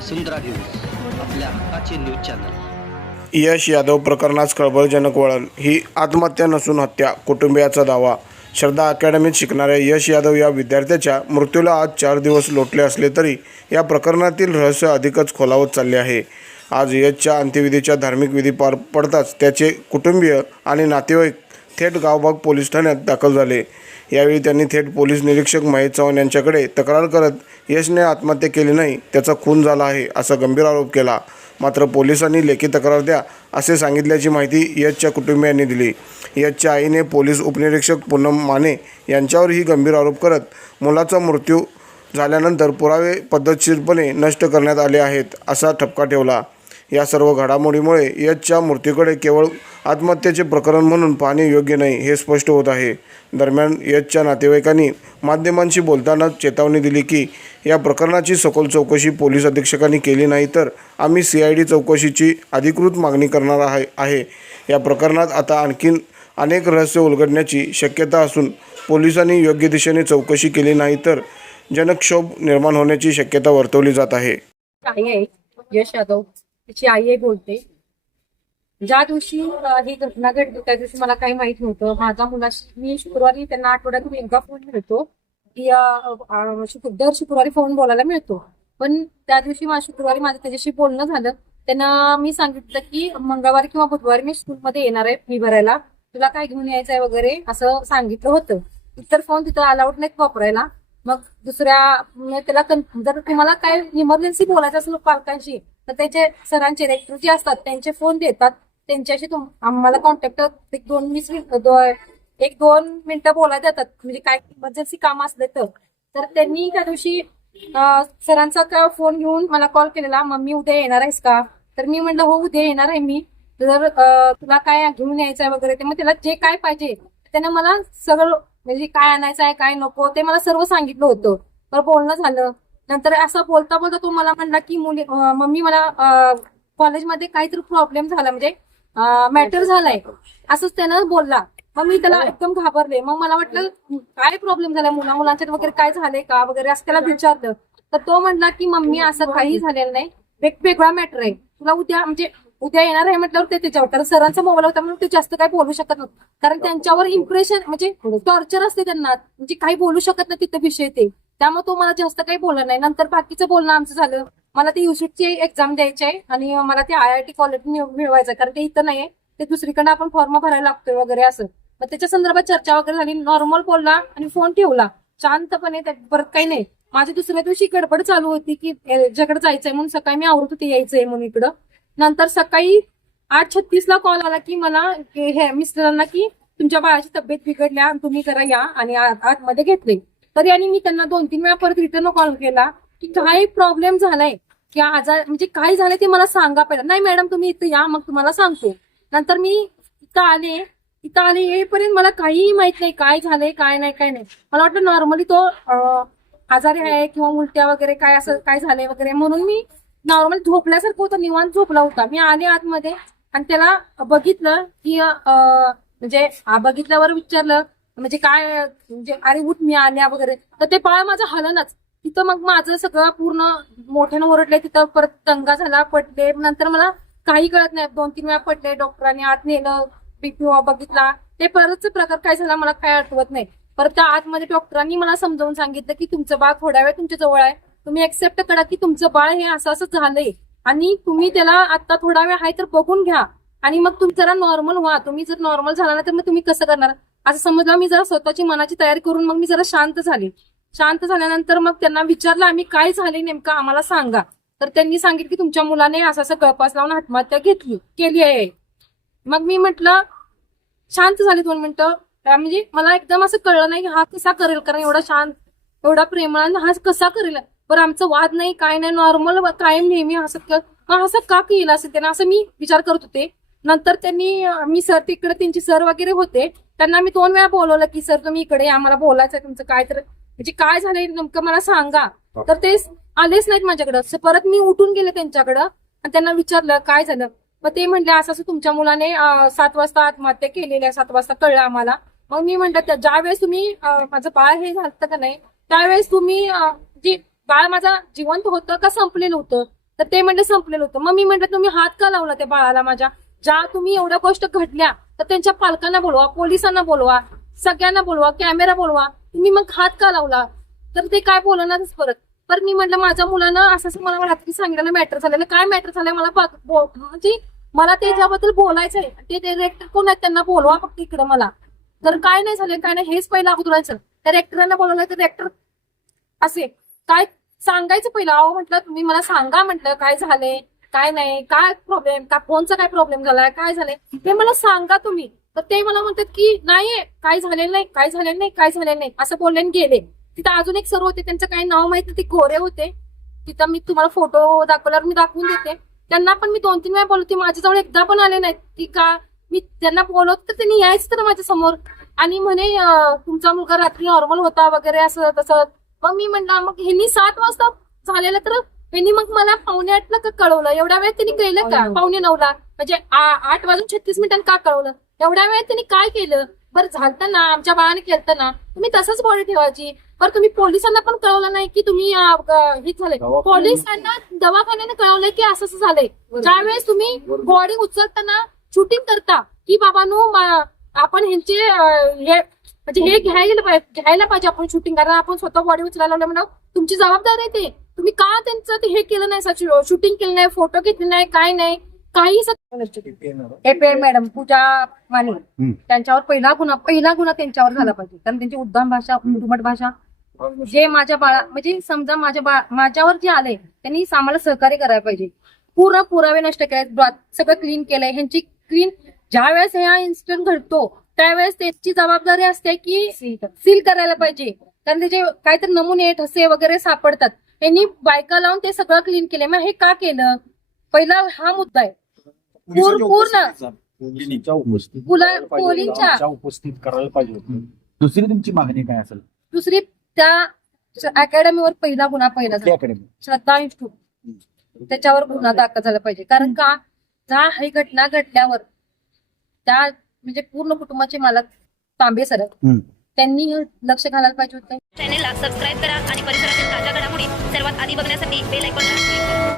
वसुंधरा news आपल्या हक्काचे news channel. Yash Yadav प्रकरणास खळबळजनक वळण. ही आत्महत्या नसून हत्या कुटुंबियाचा दावा. श्रद्धा अकॅडमीत शिकणाऱ्या यश यादव या विद्यार्थ्याच्या मृत्यूला आज चार दिवस लोटले असले तरी या प्रकरणातील रहस्य अधिकच खोलावत चालले आहे. आज यशच्या अंत्यविधीच्या धार्मिक विधी पार पडताच त्याचे कुटुंबीय आणि नातेवाईक थेट गावभाग पोलीस ठाण्यात दाखल झाले. यावेळी त्यांनी थेट पोलीस निरीक्षक महेश चव्हाण यांच्याकडे तक्रार करत यशने आत्महत्या केली नाही त्याचा खून झाला आहे असा गंभीर आरोप केला. मात्र पोलिसांनी लेखी तक्रार द्या असे सांगितल्याची माहिती यशच्या कुटुंबियांनी दिली. यशच्या आईने पोलीस उपनिरीक्षक पूनम माने यांच्यावरही गंभीर आरोप करत मुलाचा मृत्यू झाल्यानंतर पुरावे पद्धतशीरपणे नष्ट करण्यात आले आहेत असा ठपका ठेवला. या सर्व घडामोडीमुळे यशच्या मृत्यूकडे केवळ आत्महत्येचे प्रकरण म्हणून पाहणे योग्य नाही हे स्पष्ट होत आहे. दरम्यान यशच्या नातेवाईकांनी माध्यमांशी बोलताना चेतावणी दिली की या प्रकरणाची सखोल चौकशी पोलीस अधीक्षकांनी केली नाही तर आम्ही सी आय डी चौकशीची अधिकृत मागणी करणार आहे आहे. या प्रकरणात आता आणखीन अनेक रहस्य उलगडण्याची शक्यता असून पोलिसांनी योग्य दिशेने चौकशी केली नाही तर जनक्षोभ निर्माण होण्याची शक्यता वर्तवली जात आहे. आहे. यश यादव. तिची आई आहे बोलते ज्या दिवशी ही घटना घडली त्या दिवशी मला काही माहीत नव्हतं. माझ्या मुलाशी मी शुक्रवारी त्यांना आठवड्यातून एकदा फोन मिळतो. की दर शुक्रवारी फोन बोलायला मिळतो. पण त्या दिवशी माझ्या शुक्रवारी माझं त्याच्याशी बोलणं झालं. त्यांना मी सांगितलं की मंगळवारी किंवा बुधवारी मी स्कूलमध्ये येणार आहे फी भरायला. तुला काय घेऊन यायचंय वगैरे? असं सांगितलं होतं. इतर फोन तिथं अलाउड नाहीत वापरायला. मग दुसऱ्या म्हणजे त्याला जर तुम्हाला काय इमर्जन्सी बोलायचं असेल पालकांशी तर त्याचे सरांचे रेक्टर जे असतात त्यांचे फोन देतात. त्यांच्याशी तुम आम्हाला कॉन्टॅक्ट एक दोन वीस मिनिट एक दोन मिनिटं बोलायला देतात. म्हणजे काय इमर्जन्सी काम असले तर. तर त्यांनी त्या दिवशी सरांचा का फोन घेऊन मला कॉल केलेला मम्मी उद्या येणार आहेस का? तर मी म्हटलं हो उद्या येणार आहे मी. जर तुला काय घेऊन यायचं आहे वगैरे ते मग त्याला जे काय पाहिजे त्यानं मला सगळं म्हणजे काय आणायचं आहे काय नको ते मला सर्व सांगितलं होतं. तर बोलणं झालं. नंतर असं बोलता बोलता तो मला म्हणला की मुली मम्मी मला कॉलेजमध्ये काहीतरी प्रॉब्लेम झाला म्हणजे मॅटर झालाय. असंच त्यानं बोलला. मग मी त्याला एकदम घाबरले. मग मला वाटलं काय प्रॉब्लेम झाला मुला मुलांच्यात वगैरे काय झालंय का? वगैरे असं त्याला विचारलं. तर तो म्हणला की मम्मी असं काही झालेलं नाही. वेगवेगळा मॅटर आहे. तुला उद्या म्हणजे उद्या येणार आहे म्हटल्यावर ते त्याच्यावर. कारण सरांचा मोबाईल होता म्हणून ते जास्त काही बोलू शकत नव्हतं. कारण त्यांच्यावर इम्प्रेशन म्हणजे टॉर्चर असते त्यांना. म्हणजे काही बोलू शकत नाही तिथं विषय ते. त्यामुळे तो मला जास्त काही बोलला नाही. नंतर बाकीचं बोलणं आमचं झालं. मला ते युसीटची एक्झाम द्यायची आहे आणि मला ते आय आय टी कॉलेज मिळवायचं आहे. कारण ते इथं नाहीये. ते दुसरीकडे आपण फॉर्म भरायला लागतोय वगैरे असं. मग त्याच्या संदर्भात चर्चा वगैरे झाली. नॉर्मल बोलला आणि फोन ठेवला. शांतपणे परत काही नाही. माझी दुसऱ्या दिवशी गडबड चालू होती की ज्याकडे जायचंय म्हणून सकाळी मी आवडत होते यायचंय म्हणून इकडं. नंतर सकाळी आठ छत्तीस ला कॉल आला की मला हे मिस्टरांना की तुमच्या बाळाची तब्येत बिघडल्या आणि तुम्ही करा या आणि आतमध्ये घेतले तरी आणि मी त्यांना दोन तीन वेळा परत रिटर्न कॉल केला की काय प्रॉब्लेम झालाय. की आजार म्हणजे काय झालंय ते मला सांगा पहिला. नाही मॅडम तुम्ही इथं या मग तुम्हाला सांगतो. नंतर मी इथं आले. इथं आले येईपर्यंत मला काहीही माहीत नाही काय झालंय काय नाही काय नाही. मला वाटतं नॉर्मली तो आजारी आहे किंवा उलट्या वगैरे काय असं काय झालंय वगैरे म्हणून मी नॉर्मल झोपल्यासारखं होतं. निवांत झोपला होता. मी आले आतमध्ये आणि त्याला बघितलं की म्हणजे बघितल्यावर विचारलं म्हणजे काय म्हणजे अरे उठ मी आल्या वगैरे. तर ते बाळ माझं हलनच. तिथं मग माझं सगळं पूर्ण मोठ्यानं ओरडले तिथं परत दंगा झाला पडले. नंतर मला काही कळत नाही. दोन तीन वेळा पडले डॉक्टरांनी आत नेलं बीपी बघितला. ते परतच प्रकार काय झाला मला काय आठवत नाही. परत त्या आतमध्ये डॉक्टरांनी मला समजावून सांगितलं की तुमचं बाळ थोड्या वेळ तुमच्या जवळ आहे. तुम्ही एक्सेप्ट करा की तुमचं बाळ हे असं असं झालंय. आणि तुम्ही त्याला आता थोडा वेळ आहे तर बघून घ्या. आणि मग तुम्ही जरा नॉर्मल व्हा. तुम्ही जर नॉर्मल झाला ना तर मग तुम्ही कसं करणार? असं समजलं मी जरा स्वतःची मनाची तयारी करून मग मी जरा शांत झाले. शांत झाल्यानंतर मग त्यांना विचारलं आम्ही काय झाले नेमकं? आम्हाला सांगा. तर त्यांनी सांगितलं की तुमच्या मुलाने असं असं गळपास लावून आत्महत्या घेतली केली आहे. मग मी म्हटलं शांत झाले दोन मिनिटं. म्हणजे मला एकदम असं कळलं नाही की हा कसा करेल कारण एवढा शांत एवढा प्रेमळ आणि हा कसा करेल? बरं आमचं वाद नाही काय नाही नॉर्मल कायम नेहमी हसत कर असं का केलं असेल त्यानं? असं मी विचार करत होते. नंतर त्यांनी मी सर तिकडे त्यांचे सर वगैरे होते. त्यांना मी दोन वेळा बोलवलं की सर तुम्ही इकडे आम्हाला बोलायचं तुमचं काय तर. म्हणजे काय झालंय नेमकं मला सांगा. तर ते आलेच नाहीत माझ्याकडं. परत मी उठून गेले त्यांच्याकडं आणि त्यांना विचारलं काय झालं? मग ते म्हणले असं असं तुमच्या मुलाने सात वाजता आत्महत्या केलेली आहे सात वाजता कळलं आम्हाला. मग मी म्हटलं ज्यावेळेस तुम्ही माझं बाळ हे झालं का नाही त्यावेळेस तुम्ही जे बाळ माझा जिवंत होतं का संपलेलं होतं? तर ते म्हणलं संपलेलं होतं. मग मी म्हटलं तुम्ही हात का लावला त्या बाळाला माझ्या? ज्या तुम्ही एवढ्या गोष्ट घडल्या तर त्यांच्या पालकांना बोलवा पोलिसांना बोलवा सगळ्यांना बोलवा कॅमेरा बोलवा. तुम्ही मग हात का लावला? तर ते काय बोलणारच परत. पर मी म्हटलं माझ्या मुलानं असं असं मला रात्री सांगितलं मॅटर झालेलं. काय मॅटर झालंय मला म्हणजे मला त्याच्याबद्दल बोलायचंय ते डिरेक्टर कोण आहेत त्यांना बोलवा फक्त इकडं मला. तर काय नाही झालं काय नाही हेच पहिलं अगोदरायचं त्या रेक्टरांना बोलवलं तर रेक्टर असे. काय सांगायचं पहिलं? अहो म्हटलं तुम्ही मला सांगा म्हटलं काय झालंय? काय नाही काय प्रॉब्लेम का फोनचा काय प्रॉब्लेम झालाय काय झालंय? ते मला सांगा तुम्ही. तर ते मला म्हणतात की नाही काय झालेलं नाही काय झालेलं नाही काय झालेलं नाही. असं बोलले आणि गेले. तिथं अजून एक सर होते त्यांचं काही नाव माहिती ते गोरे होते. तिथं मी तुम्हाला फोटो दाखवल्यावर मी दाखवून देते. त्यांना पण मी दोन तीन वेळा बोलवते. माझ्याजवळ एकदा पण आले नाहीत की का? मी त्यांना बोलवत तर त्यांनी यायचं तर माझ्यासमोर आणि म्हणे तुमचा मुलगा रात्री नॉर्मल होता वगैरे असं तसं. मग मी म्हणलं मग ह्यांनी सात वाजता झालेलं तर ह्यांनी मग मला पावणे आठला का कळवलं? एवढ्या वेळ त्यांनी केलं का? पावणे नऊला. म्हणजे आ- आठ वाजून छत्तीस मिनिटांनी का कळवलं? एवढ्या वेळ त्यांनी काय केलं? बरं झालं ना. आमच्या बाळाने केलं ना. तुम्ही तसंच बॉडी ठेवायची. बरं तुम्ही पोलिसांना पण कळवलं नाही की तुम्ही हे झालंय. पोलिसांना दवाखान्याने कळवलंय की असं असं झालंय. ज्यावेळेस तुम्ही बॉडी उचलताना शूटिंग करता की बाबानो आपण ह्यांचे हे म्हणजे हे घ्यायला पाहिजे घ्यायला पाहिजे आपण शूटिंग कारण आपण स्वतः बॉडी उचलायला लावलं म्हणून तुमची जबाबदारी आहे ते. तुम्ही का त्यांचं ते हे केलं नाही शूटिंग केलं नाही फोटो घेतले नाही काय नाही काही एपीआय मॅडम पूजा माने त्यांच्यावर पहिला गुन्हा पहिला गुन्हा त्यांच्यावर झाला पाहिजे. कारण त्यांची उद्दाम भाषा उर्मट भाषा जे माझ्या बाळा म्हणजे समजा माझ्या बा माझ्यावर जे आलंय त्यांनी आम्हाला सहकार्य करायला पाहिजे. पूर्ण पुरावे नष्ट केले सगळं क्लीन केलंय. ह्यांची क्लीन ज्या वेळेस हा इन्सिडेंट घडतो त्यावेळेस त्याची जबाबदारी असते की सील करायला पाहिजे. कारण त्याचे काहीतरी नमुने ठसे वगैरे सापडतात. यांनी बायका लावून ते सगळं क्लीन केलंय. मग हे का केलं? पहिला हा मुद्दा आहे. पूर्ण. पूर्ण पोलिसांच्या उपस्थित पुला- पोलींच्या पोलिसांच्या उपस्थित करायला पाहिजे होतं. दुसरी तुमची मागणी काय असेल? दुसरी त्या अकॅडमीवर पहिला गुन्हा पहिला झाला. श्रद्धा इन्स्टिट्यूट त्याच्यावर गुन्हा दाखल झाला पाहिजे. कारण का? ज्या ही घटना घडल्यावर त्या म्हणजे पूर्ण कुटुंबाचे मालक तांबे सर हम्म. त्यांनी हे लक्ष घालायला पाहिजे होतं. चॅनेलला सबस्क्राईब करा आणि परिसरातील ताज्या घडामोडी सर्वात आधी बघण्यासाठी बेल आयकॉनला